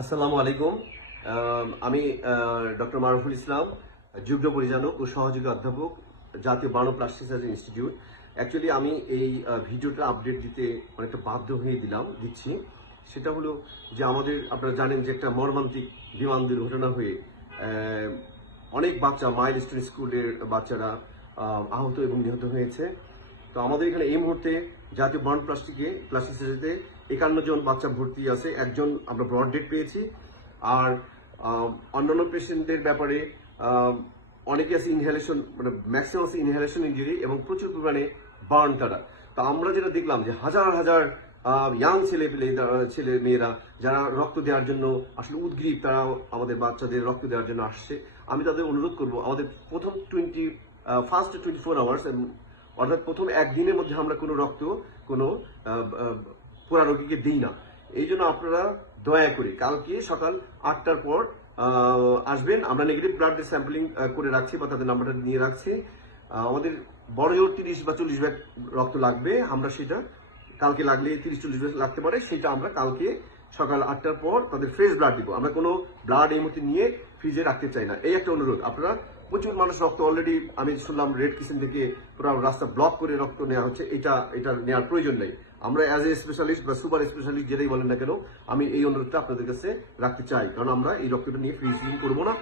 আসসালামু আলাইকুম। আমি ডক্টর মারুফুল ইসলাম, যুগ্ম পরিচালক ও সহযোগী অধ্যাপক, জাতীয় burn plastic surgery institute. Actually আমি এই ভিডিওটা আপডেট দিতে অনেকটা বাধ্য হয়ে দিচ্ছি। সেটা হলো যে আপনারা জানেন যে একটা মর্মান্তিক বিমান দুর্ঘটনা হয়ে অনেক বাচ্চা মাইলস্টোন স্কুলের বাচ্চারা আহত এবং নিহত হয়েছে। তো আমাদের এখানে এই মুহূর্তে জাতীয় বার্ন প্লাস্টিক সার্জারিতে 51 জন বাচ্চা ভর্তি আছে। একজন আমরা ব্রড ডেট পেয়েছি। আর অন্যান্য পেশেন্টদের ব্যাপারে অনেকে আছে ইনহেলেশন, মানে ম্যাক্সিমাম আছে ইনহেলেশন ইঞ্জুরি এবং প্রচুর পরিমাণে বার্ন তারা। তো আমরা যেটা দেখলাম যে হাজার হাজার ইয়াং ছেলে মেয়েরা যারা রক্ত দেওয়ার জন্য আসলে উদ্গ্রীব, তারা আমাদের বাচ্চাদের রক্ত দেওয়ার জন্য আসছে। আমি তাদের অনুরোধ করব, আমাদের প্রথম ফার্স্ট 24 আওয়ার্স, অর্থাৎ প্রথম একদিনের মধ্যে আমরা কোনো রক্ত কোনো পুরা রোগীকে দিই না। এই জন্য আপনারা দয়া করে কালকে সকাল 8টার পর আসবেন। আমরা নেগেটিভ ব্লাড স্যাম্পলিং করে রাখছি বা তাদের নাম্বারটা নিয়ে রাখছি। আমাদের বড় জোর 30 বা 40 ব্যাগ রক্ত লাগবে। আমরা সেটা কালকে লাগলে 30-40 ব্যাগ লাগতে পারে, সেটা আমরা কালকে সকাল 8টার পর তাদের ফ্রেশ ব্লাড দিব। আমরা কোনো ব্লাড এই মুহূর্তে নিয়ে ফ্রিজে রাখতে চাই না। এই একটা অনুরোধ। আপনারা প্রচুর মানুষ রক্ত অলরেডি, আমি শুনলাম রেড কিচেন থেকে পুরো রাস্তা ব্লক করে রক্ত নেওয়া হচ্ছে। এটা নেওয়ার প্রয়োজন নেই। আমরা অ্যাজ এ স্পেশালিস্ট বা সুপার স্পেশালিস্ট যেটাই বলেন না কেন, আমি এই অনুরোধটা আপনাদের কাছে রাখতে চাই, কারণ আমরা এই রক্তটা নিয়ে ফ্রিজিং করবো না।